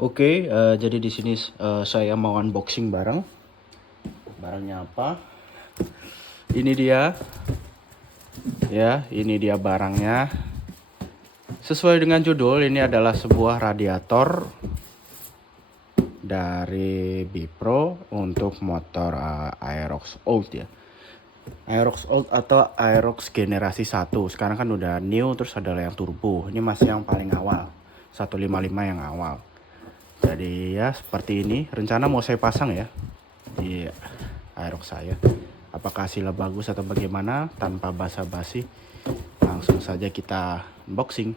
Oke, jadi di sini saya mau unboxing barang. Barangnya apa? Ini dia. Ya, ini dia barangnya. Sesuai dengan judul, ini adalah sebuah radiator dari Bipro untuk motor Aerox Old ya. Aerox Old atau Aerox generasi 1. Sekarang kan udah new, terus ada yang turbo. Ini masih yang paling awal. 155 yang awal. Jadi ya seperti ini. Rencana mau saya pasang ya di Aerox saya. Apakah hasilnya bagus atau bagaimana? Tanpa basa-basi, langsung saja kita unboxing.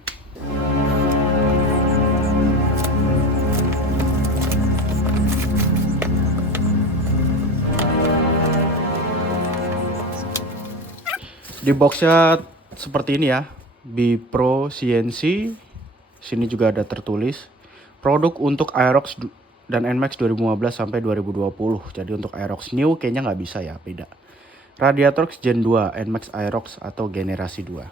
Di boxnya seperti ini ya, Bipro CNC. Sini juga ada tertulis produk untuk Aerox dan NMAX 2015 sampai 2020. Jadi untuk Aerox New kayaknya nggak bisa ya, beda. Radiator Gen 2 NMAX Aerox atau generasi 2.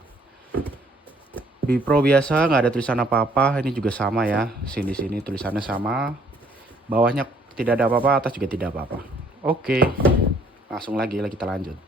Bipro biasa nggak ada tulisan apa-apa, ini juga sama ya. Sini tulisannya sama. Bawahnya tidak ada apa-apa, atas juga tidak apa-apa. Oke. Langsung lagi kita lanjut.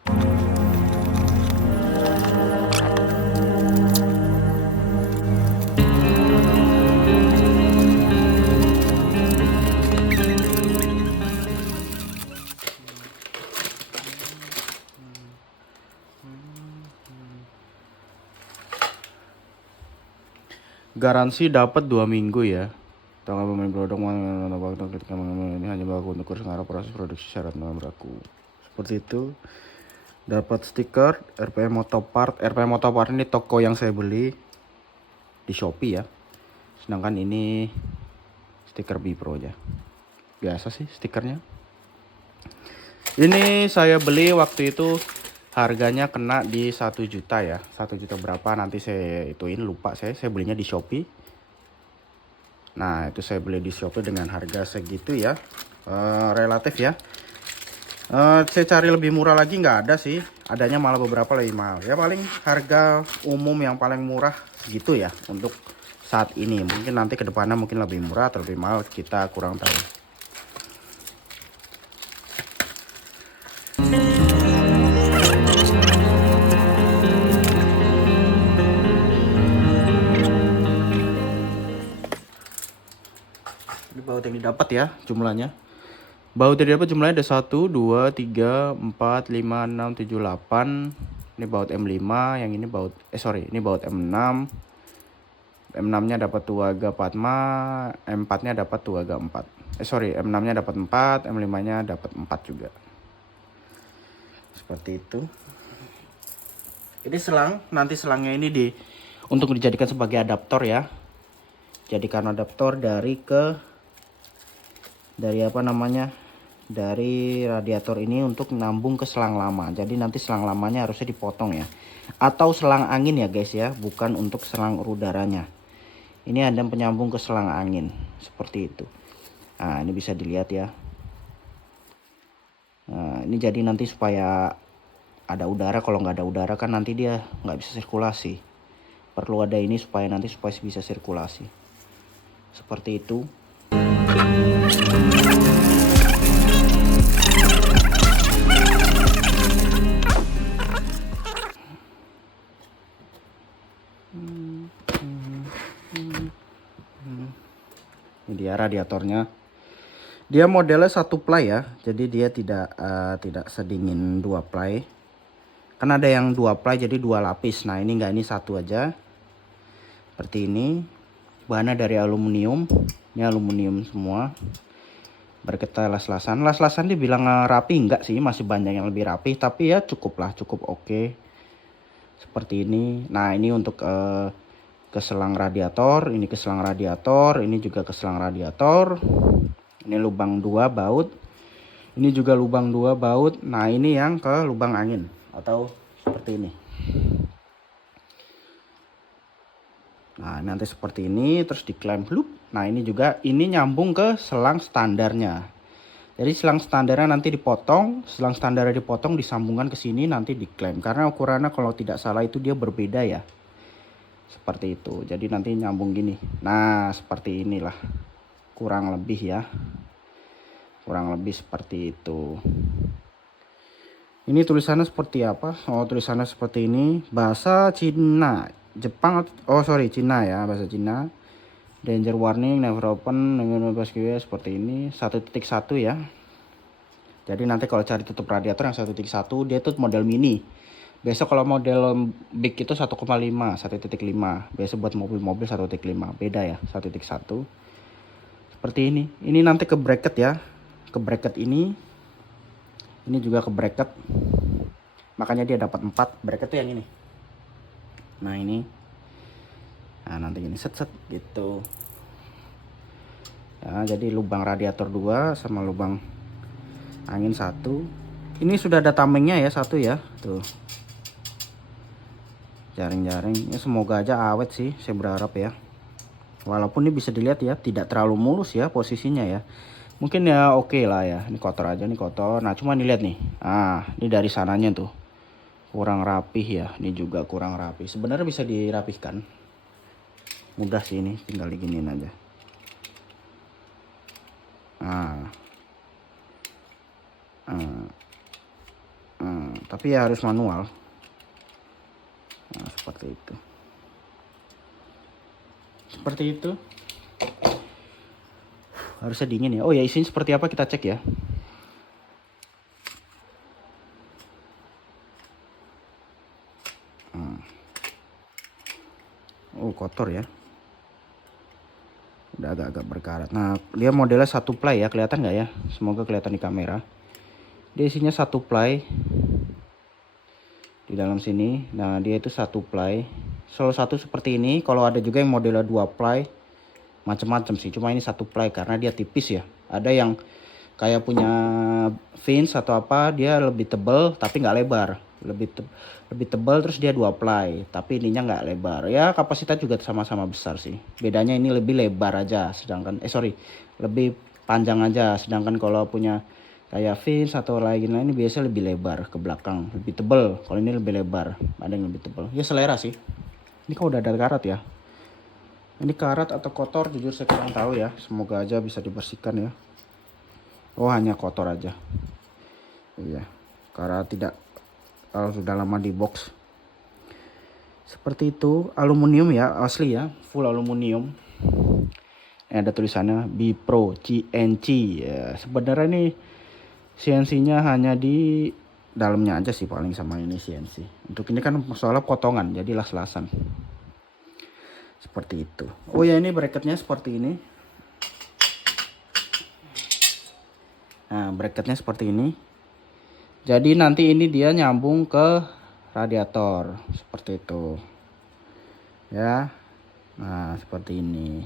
Garansi dapat 2 minggu ya. Tanggal pemain produk ini hanya berlaku untuk kurang arah proses produksi syarat berlaku. Seperti itu. Dapat stiker RPM Motopart. RPM Motopart ini toko yang saya beli di Shopee ya. Sedangkan ini stiker Bipro aja. Biasa sih stikernya. Ini saya beli waktu itu harganya kena di 1 juta ya. 1 juta berapa nanti saya ituin, lupa saya belinya di Shopee. Nah, itu saya beli di Shopee dengan harga segitu ya. Relatif ya. Saya cari lebih murah lagi nggak ada sih. Adanya malah beberapa lebih mahal. Ya paling harga umum yang paling murah segitu ya untuk saat ini. Mungkin nanti kedepannya mungkin lebih murah atau lebih mahal, kita kurang tahu. Ini baut yang didapat ya jumlahnya. Baut yang didapat jumlahnya ada 1, 2, 3, 4, 5, 6, 7, 8. Ini baut M5, yang ini baut ini baut M6. M6-nya dapat Tuaga Padma, M4-nya dapat Tuaga 4. M6-nya dapat 4, M5-nya dapat 4 juga. Seperti itu. Ini selang, nanti selangnya ini untuk dijadikan sebagai adaptor ya. Jadikan adaptor dari radiator ini untuk nyambung ke selang lama. Jadi nanti selang lamanya harusnya dipotong ya. Atau selang angin ya guys ya, bukan untuk selang udaranya. Ini ada penyambung ke selang angin seperti itu. Nah, ini bisa dilihat ya. Nah, ini jadi nanti supaya ada udara. Kalau nggak ada udara kan nanti dia nggak bisa sirkulasi. Perlu ada ini supaya bisa sirkulasi. Seperti itu. Ini dia radiatornya. Dia modelnya 1 ply ya. Jadi dia tidak sedingin 2 ply. Kan ada yang 2 ply jadi 2 lapis. Nah, ini enggak, ini 1 aja. Seperti ini. Bahannya dari aluminium. Ini aluminium semua. Berkata las-lasan. Las-lasan dibilang rapi enggak sih, masih banyak yang lebih rapi, tapi ya cukup oke. Seperti ini. Nah, ini untuk ke selang radiator, ini ke selang radiator, ini juga ke selang radiator. Ini lubang 2 baut. Ini juga lubang 2 baut. Nah, ini yang ke lubang angin atau seperti ini. Nah, nanti seperti ini terus diklaim loop. Nah, ini juga nyambung ke selang standarnya. Jadi selang standarnya nanti dipotong, disambungkan ke sini nanti diklaim. Karena ukurannya kalau tidak salah itu dia berbeda ya. Seperti itu. Jadi nanti nyambung gini. Nah, seperti inilah. kurang lebih ya, kurang lebih seperti itu. Ini tulisannya seperti apa? Oh, tulisannya seperti ini, bahasa Cina, Jepang, oh sorry, Cina ya, bahasa Cina. Danger warning, never open, seperti ini, 1.1 ya. Jadi nanti kalau cari tutup radiator yang 1.1, dia tuh model mini. Besok kalau model big itu 1,5, 1.5. Biasa buat mobil-mobil 1.5. Beda ya, 1.1. Seperti ini. Ini nanti ke bracket ya. Ke bracket ini. Ini juga ke bracket. Makanya dia dapat 4. Bracket tuh yang ini. Nah, ini. Nah, nanti ini set-set gitu. Nah, jadi lubang radiator 2 sama lubang angin 1. Ini sudah ada tamengnya ya, 1 ya. Tuh. Jaring-jaring, ya semoga aja awet sih, saya berharap ya. Walaupun ini bisa dilihat ya, tidak terlalu mulus ya posisinya ya. Mungkin ya oke lah ya, ini kotor aja, nih kotor. Nah cuma dilihat nih, ini dari sananya tuh kurang rapih ya, ini juga kurang rapi. Sebenarnya bisa dirapihkan, mudah sih, ini tinggal diginiin aja. Tapi ya harus manual. Nah, seperti itu. Seperti itu. Harusnya dingin ya. Oh ya, isinya seperti apa kita cek ya. Oh, kotor ya. Udah agak-agak berkarat. Nah, dia modelnya 1 ply ya. Kelihatan nggak ya? Semoga kelihatan di kamera. Dia isinya 1 ply. Di dalam sini, nah dia itu 1 ply, selalu 1 seperti ini. Kalau ada juga yang modelnya 2 ply, macam-macam sih, cuma ini 1 ply karena dia tipis ya. Ada yang kayak punya Vince atau apa, dia lebih tebal tapi nggak lebar, lebih tebal, terus dia 2 ply tapi ininya nggak lebar ya. Kapasitas juga sama-sama besar sih, bedanya ini lebih lebar aja, sedangkan lebih panjang aja, sedangkan kalau punya kayak Vince atau lain-lain ini biasa lebih lebar ke belakang, lebih tebel. Kalau ini lebih lebar, ada yang lebih tebel. Ya selera sih. Ini kok udah ada karat ya. Ini karat atau kotor jujur saya kurang tahu ya. Semoga aja bisa dibersihkan ya. Oh hanya kotor aja. Iya. Karena tidak, kalau sudah lama di box. Seperti itu, aluminium ya, asli ya, full aluminium. Ada tulisannya Bipro CNC ya. Sebenarnya ini CNC-nya hanya di dalamnya aja sih paling sama ini CNC. Untuk ini kan soalnya potongan, jadi las-lasan. Seperti itu. Oh ya, ini bracketnya seperti ini. Nah, bracketnya seperti ini. Jadi nanti ini dia nyambung ke radiator. Seperti itu. Ya. Nah, seperti ini.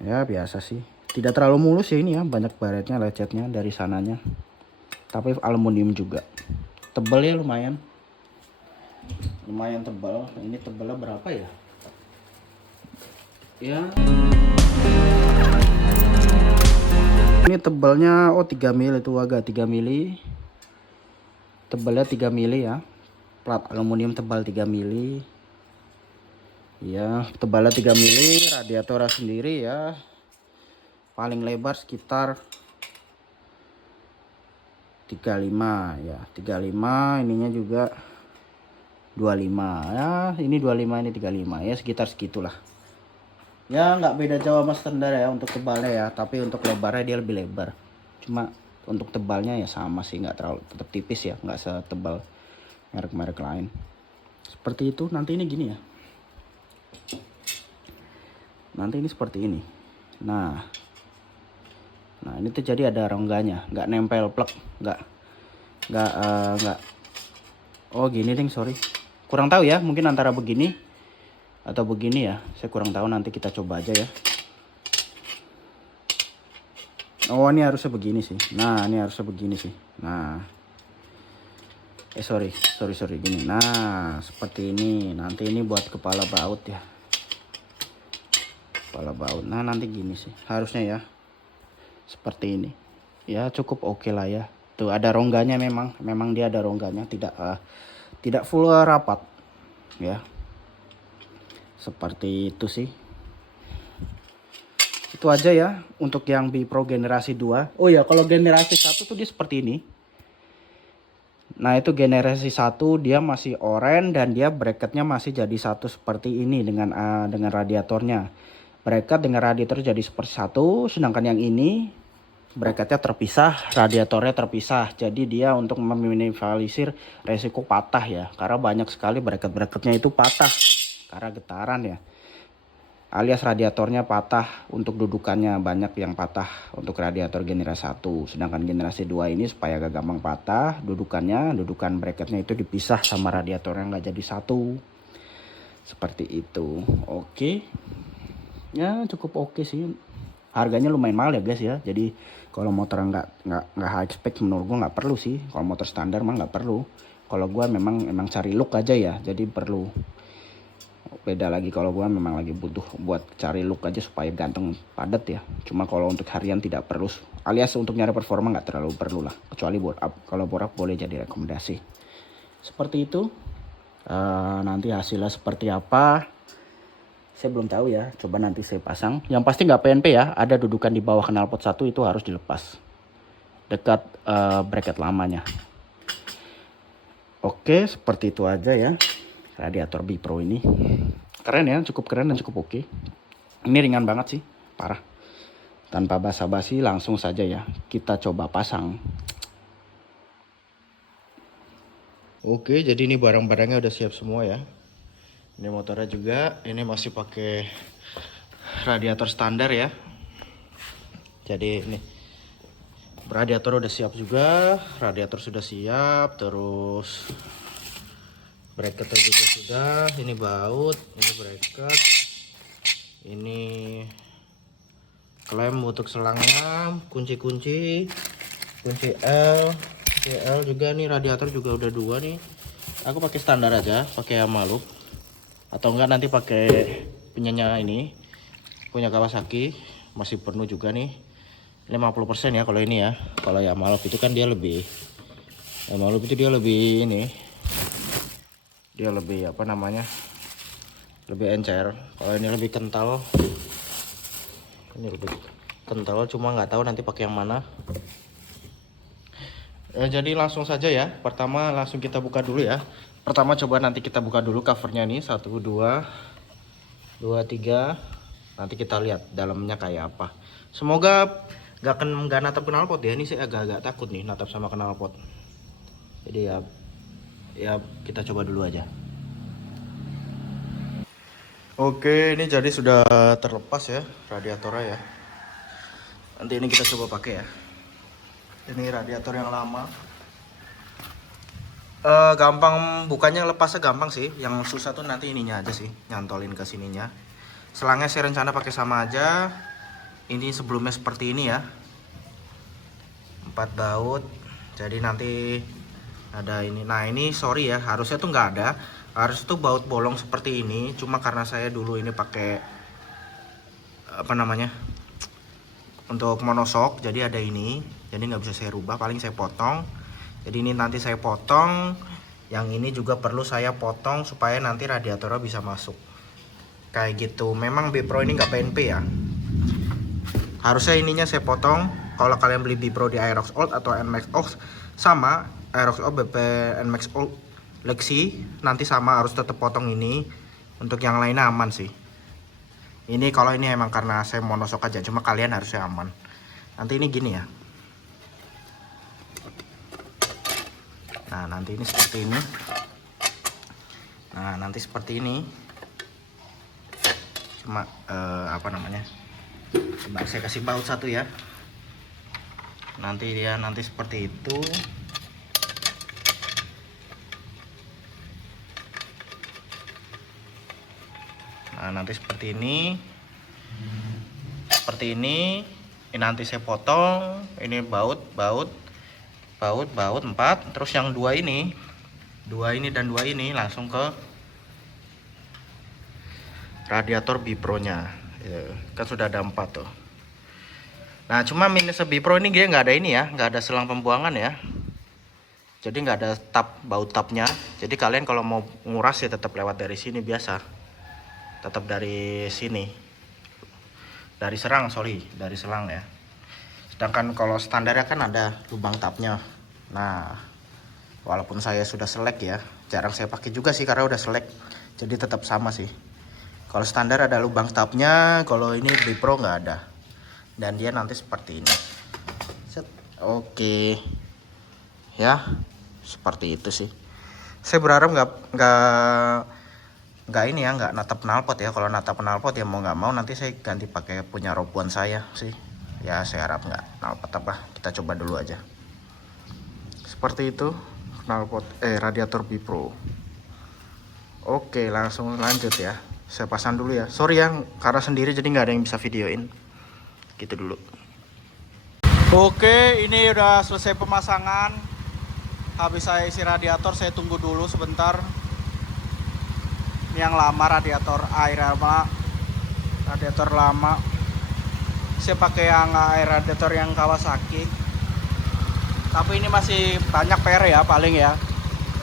Ya, biasa sih. Tidak terlalu mulus ya ini ya, banyak baretnya, lecetnya dari sananya. Tapi aluminium juga. Tebal ya lumayan. Lumayan tebal. Ini tebalnya berapa ya? Ya. Ini tebalnya 3 mili, itu agak 3 mili. Tebalnya 3 mili ya. Plat aluminium tebal 3 mili. Ya, tebalnya 3 mili, radiatornya sendiri ya. Paling lebar sekitar 35 ya, 35, ininya juga 25 ya, ini 25, ini 35 ya, sekitar segitulah ya. Nggak beda jauh sama standar ya untuk tebalnya ya, tapi untuk lebarnya dia lebih lebar. Cuma untuk tebalnya ya sama sih, nggak terlalu, tetap tipis ya, nggak setebal merek-merek lain. Seperti itu. Nanti ini gini ya, nanti ini seperti ini. Nah ini tuh jadi ada rongganya, nggak nempel plek, nggak oh gini ding, sorry, kurang tahu ya, mungkin antara begini atau begini ya, saya kurang tahu, nanti kita coba aja ya. Oh ini harusnya begini sih. Nah ini harusnya begini sih. Nah sorry gini. Nah seperti ini. Nanti ini buat kepala baut ya, kepala baut. Nah nanti gini sih harusnya ya, seperti ini ya, cukup oke lah ya. Tuh ada rongganya, memang dia ada rongganya, tidak full rapat ya. Seperti itu sih Itu aja ya untuk yang Bipro generasi 2. Oh ya, kalau generasi 1 tuh dia seperti ini. Nah, itu generasi 1 dia masih oranye dan dia bracketnya masih jadi satu seperti ini dengan radiatornya. Bracket dengan radiator jadi seperti satu, sedangkan yang ini bracketnya terpisah, radiatornya terpisah. Jadi dia untuk meminimalisir resiko patah ya, karena banyak sekali bracket-bracketnya itu patah karena getaran ya, alias radiatornya patah. Untuk dudukannya banyak yang patah untuk radiator generasi 1, sedangkan generasi 2 ini supaya gak gampang patah dudukan bracketnya itu dipisah sama radiatornya nggak jadi satu, seperti itu. Oke ya, cukup oke sih. Harganya lumayan mahal ya guys ya. Jadi kalau motor nggak high spec menurut gua nggak perlu sih. Kalau motor standar mah nggak perlu. Kalau gua memang cari look aja ya, jadi perlu. Beda lagi kalau gua memang lagi butuh buat cari look aja supaya ganteng padat ya. Cuma kalau untuk harian tidak perlu, alias untuk nyari performa nggak terlalu perlu lah, kecuali board up. Kalau board up boleh jadi rekomendasi seperti itu. Nanti hasilnya seperti apa saya belum tahu ya, coba nanti saya pasang. Yang pasti nggak PNP ya, ada dudukan di bawah knalpot 1 itu harus dilepas dekat bracket lamanya. Oke, seperti itu aja ya radiator Bipro ini. Keren ya, cukup keren dan cukup oke. Ini ringan banget sih, parah. Tanpa basa-basi langsung saja ya kita coba pasang. Oke, jadi ini barang-barangnya udah siap semua ya. Ini motornya juga, ini masih pakai radiator standar ya. Jadi ini radiator udah siap juga, radiator sudah siap, terus bracket juga sudah. Ini baut, ini bracket, ini klem untuk selangnya, kunci L juga nih. Radiator juga udah 2 nih. Aku pakai standar aja, pakai Yamaha, atau enggak nanti pakai punyanya ini, punya Kawasaki, masih penuh juga nih 50% ya kalau ini ya. Kalau Yamaha itu kan dia lebih, Yamaha itu dia lebih ini, dia lebih apa namanya, lebih encer. Kalau ini lebih kental, ini lebih kental, cuma nggak tahu nanti pakai yang mana. Jadi langsung saja ya, pertama langsung kita buka dulu ya. Pertama coba nanti kita buka dulu covernya nih, 1 2 3. Nanti kita lihat dalamnya kayak apa. Semoga nggak natap knalpot ya. Ini saya agak-agak takut nih natap sama knalpot. Jadi ya kita coba dulu aja. Oke, ini jadi sudah terlepas ya radiatornya ya. Nanti ini kita coba pakai ya. Ini radiator yang lama. Gampang bukanya, lepasnya gampang sih. Yang susah tuh nanti ininya aja sih, nyantolin ke sininya. Selangnya saya rencana pakai sama aja. Ini sebelumnya seperti ini ya, 4 baut. Jadi nanti ada ini. Nah ini sorry ya, harusnya tuh nggak ada. Harus tuh baut bolong seperti ini. Cuma karena saya dulu ini pakai apa namanya, untuk monoshock, jadi ada ini. Jadi nggak bisa saya rubah, paling saya potong. Jadi ini nanti saya potong. Yang ini juga perlu saya potong supaya nanti radiatornya bisa masuk. Kayak gitu. Memang Bipro ini nggak PNP ya. Harusnya ininya saya potong. Kalau kalian beli Bipro di Aerox Old atau Nmax Old sama, Aerox Old BP Nmax Old Lexi nanti sama, harus tetap potong ini. Untuk yang lainnya aman sih. Ini kalau ini emang karena saya monoshock aja, cuma kalian harusnya aman. Nanti ini gini ya. Nah nanti ini seperti ini. Nah nanti seperti ini. Cuma apa namanya, coba saya kasih baut satu ya. Nanti dia nanti seperti itu. Nah nanti seperti ini. Seperti ini. Ini nanti saya potong. Ini baut 4. Terus yang 2 ini dan 2 ini langsung ke radiator Bipro nya ya, kan sudah ada 4 tuh. Nah cuma minus Bipro ini dia nggak ada ini ya, nggak ada selang pembuangan ya. Jadi nggak ada baut tapnya. Jadi kalian kalau mau nguras ya tetap lewat dari sini biasa, tetap dari sini. dari selang ya. Sedangkan kalau standarnya kan ada lubang tapnya. Nah, walaupun saya sudah selek ya, jarang saya pakai juga sih karena udah selek, jadi tetap sama sih. Kalau standar ada lubang tapnya, kalau ini Bipro nggak ada, dan dia nanti seperti ini. Set. Oke ya, seperti itu sih. Saya berharap nggak ini ya, nggak natap knalpot ya. Kalau natap knalpot ya mau nggak mau nanti saya ganti pakai punya robuan saya sih ya. Saya harap nggak knalpot apa, kita coba dulu aja. Seperti itu knalpot radiator Bipro. Oke, langsung lanjut ya. Saya pasang dulu ya. Sorry ya, karena sendiri jadi nggak ada yang bisa videoin. Gitu dulu. Oke, ini udah selesai pemasangan. Habis saya isi radiator, saya tunggu dulu sebentar. Ini yang lama, radiator air lama. Radiator lama. Saya pakai yang air radiator yang Kawasaki. Tapi ini masih banyak PR ya paling ya.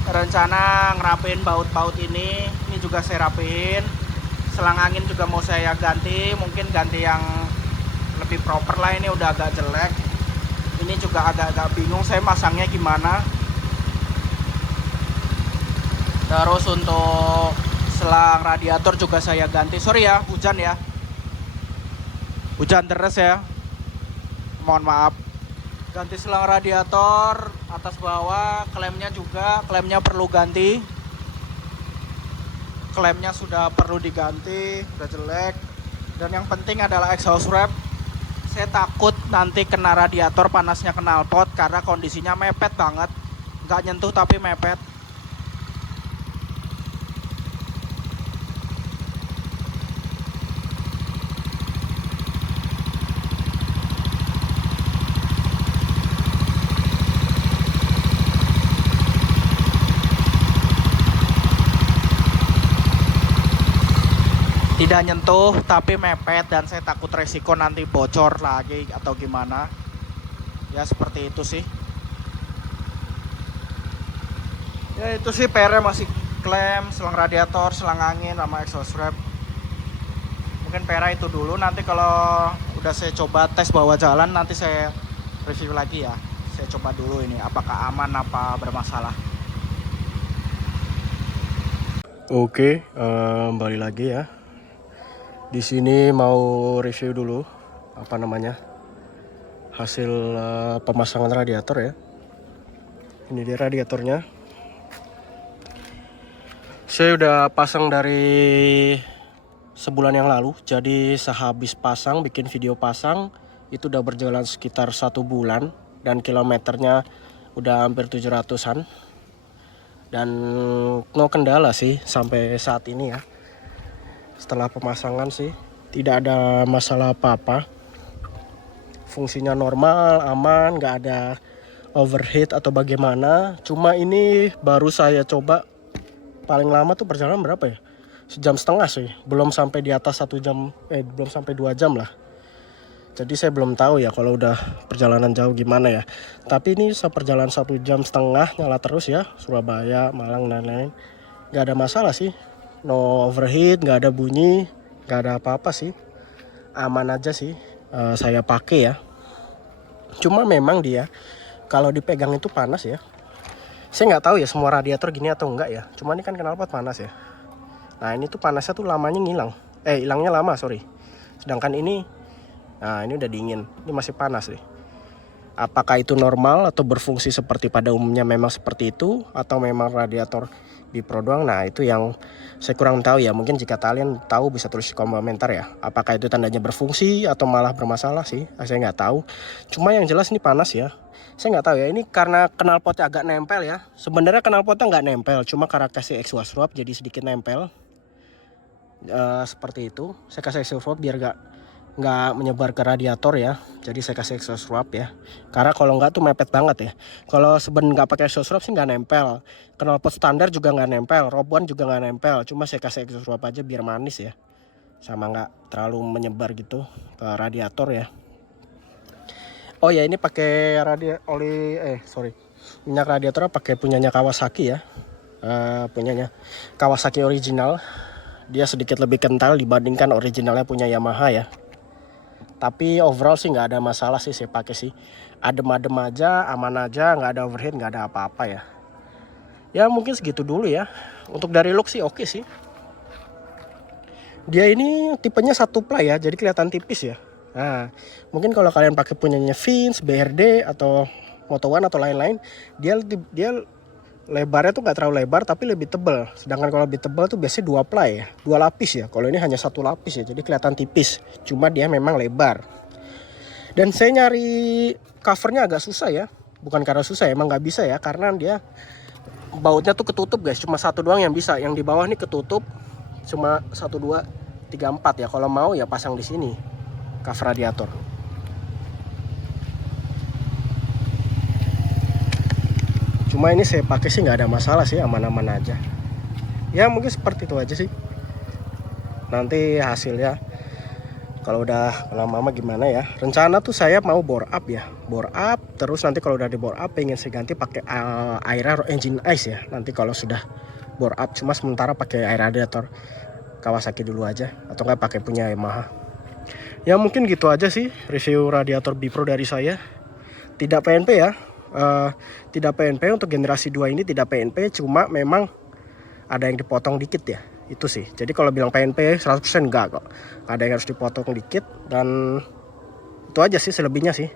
Rencana ngerapin baut-baut ini juga saya rapiin. Selang angin juga mau saya ganti, mungkin ganti yang lebih proper lah, ini udah agak jelek. Ini juga agak-agak bingung saya masangnya gimana. Terus untuk selang radiator juga saya ganti. Sorry ya, hujan ya. Hujan deras ya. Mohon maaf. Ganti selang radiator atas bawah, klemnya perlu ganti. Klemnya sudah perlu diganti, udah jelek. Dan yang penting adalah exhaust wrap. Saya takut nanti kena radiator, panasnya knalpot karena kondisinya mepet banget. Nggak nyentuh tapi mepet. Tidak nyentuh tapi mepet, dan saya takut resiko nanti bocor lagi atau gimana ya. Seperti itu sih ya. Itu sih PR-nya masih klem, selang radiator, selang angin, sama exhaust wrap. Mungkin PR itu dulu. Nanti kalau udah saya coba tes bawa jalan, nanti saya review lagi ya. Saya coba dulu ini apakah aman apa bermasalah. Oke, kembali lagi ya. Di sini mau review dulu hasil pemasangan radiator ya. Ini dia radiatornya. Saya udah pasang dari sebulan yang lalu. Jadi sehabis pasang, bikin video pasang, itu udah berjalan sekitar 1 bulan. Dan kilometernya udah hampir 700-an. Dan no kendala sih sampai saat ini ya. Setelah pemasangan sih tidak ada masalah apa-apa. Fungsinya normal, aman, nggak ada overheat atau bagaimana. Cuma ini baru saya coba, paling lama tuh perjalanan berapa ya? 1,5 jam sih. Belum sampai di atas 1 jam, belum sampai 2 jam lah. Jadi saya belum tahu ya kalau udah perjalanan jauh gimana ya. Tapi ini seperjalanan 1,5 jam nyala terus ya. Surabaya, Malang, dan lain-lain. Nggak ada masalah sih. No overheat, nggak ada bunyi, nggak ada apa-apa sih. Aman aja sih saya pakai ya. Cuma memang dia kalau dipegang itu panas ya. Saya nggak tahu ya semua radiator gini atau enggak ya. Cuma ini kan knalpot panas ya. Nah ini tuh panasnya tuh lamanya hilangnya lama, sorry. Sedangkan ini, nah ini udah dingin, ini masih panas nih. Apakah itu normal atau berfungsi seperti pada umumnya memang seperti itu, atau memang radiator Bipro doang? Nah itu yang saya kurang tahu ya. Mungkin jika kalian tahu bisa tulis di komentar ya. Apakah itu tandanya berfungsi atau malah bermasalah sih? Saya nggak tahu. Cuma yang jelas ini panas ya. Saya nggak tahu ya. Ini karena knalpotnya agak nempel ya. Sebenarnya knalpotnya nggak nempel, cuma karena kasih exhaust wrap jadi sedikit nempel. Seperti itu. Saya kasih exhaust wrap biar nggak menyebar ke radiator ya. Jadi saya kasih exhaust wrap ya. Karena kalau nggak tuh mepet banget ya. Kalau sebenarnya nggak pakai exhaust wrap sih nggak nempel. Knalpot standar juga nggak nempel. Robuan juga nggak nempel. Cuma saya kasih exhaust wrap aja biar manis ya. Sama nggak terlalu menyebar gitu ke radiator ya. Oh ya, ini pakai minyak radiatornya pakai punyanya Kawasaki ya. Punyanya Kawasaki original. Dia sedikit lebih kental dibandingkan originalnya punya Yamaha ya. Tapi overall sih nggak ada masalah sih saya pakai sih. Adem-adem aja, aman aja, nggak ada overheat, nggak ada apa-apa ya. Ya mungkin segitu dulu ya. Untuk dari look sih oke sih. Dia ini tipenya 1 ply ya, jadi kelihatan tipis ya. Nah, mungkin kalau kalian pakai punyanya Vince, BRD atau Moto One atau lain-lain, dia lebarnya tuh nggak terlalu lebar tapi lebih tebal. Sedangkan kalau lebih tebal tuh biasanya 2 ply ya, 2 lapis ya. Kalau ini hanya 1 lapis ya, jadi kelihatan tipis. Cuma dia memang lebar. Dan saya nyari covernya agak susah ya. Bukan karena susah, emang nggak bisa ya, karena dia bautnya tuh ketutup guys. Cuma 1 doang yang bisa. Yang di bawah nih ketutup. Cuma 1, 2, 3, 4 ya. Kalau mau ya pasang di sini cover radiator. Cuma ini saya pakai sih nggak ada masalah sih, aman-aman aja. Ya mungkin seperti itu aja sih. Nanti hasilnya kalau udah lama-lama gimana ya. Rencana tuh saya mau bore up ya, bore up. Terus nanti kalau udah di bore up pengen saya ganti pakai air engine ice ya. Nanti kalau sudah bore up, cuma sementara pakai air radiator Kawasaki dulu aja, atau nggak pakai punya Yamaha. Ya mungkin gitu aja sih review radiator Bipro dari saya. Tidak PNP ya. Tidak PNP untuk generasi 2 ini, tidak PNP, cuma memang ada yang dipotong dikit ya, itu sih. Jadi kalau bilang PNP 100% enggak kok, ada yang harus dipotong dikit. Dan itu aja sih selebihnya sih.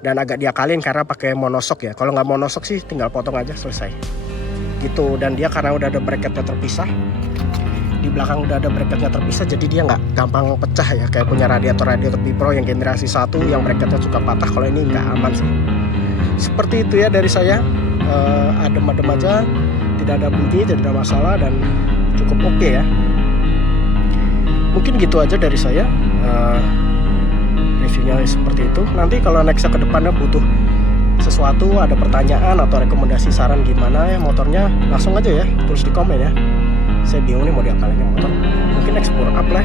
Dan agak diakalin karena pakai monosok ya. Kalau nggak monosok sih tinggal potong aja, selesai gitu. Dan dia karena udah ada bracketnya terpisah, di belakang udah ada bracketnya terpisah, jadi dia nggak gampang pecah ya, kayak punya radiator Bipro yang generasi 1 yang bracketnya suka patah. Kalau ini nggak aman sih. Seperti itu ya dari saya. Adem-adem aja, tidak ada bunyi, tidak ada masalah, dan cukup oke ya. Mungkin gitu aja dari saya. Reviewnya seperti itu. Nanti kalau nextnya ke depannya butuh sesuatu, ada pertanyaan atau rekomendasi saran gimana ya motornya, langsung aja ya tulis di komen ya. Saya bingung nih mau diapalin motor, mungkin ekspor up lah.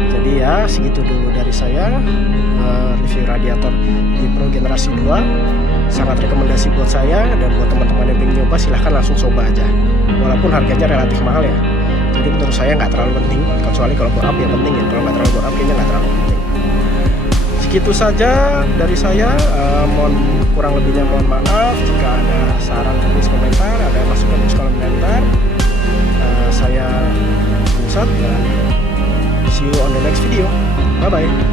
Jadi ya segitu dulu dari saya. Review radiator Bipro generasi 2 sangat rekomendasi buat saya, dan buat teman-teman yang pengen nyoba silahkan langsung coba aja, walaupun harganya relatif mahal ya. Jadi menurut saya nggak terlalu penting, kecuali kalau bore up ya penting ya. Kalau nggak terlalu bore up kayaknya nggak terlalu penting. Segitu saja dari saya. Mohon kurang lebihnya mohon maaf. Jika ada saran tulis komentar, ada masukan tulis komentar. Saya Pusat, dan see you on the next video. Bye bye.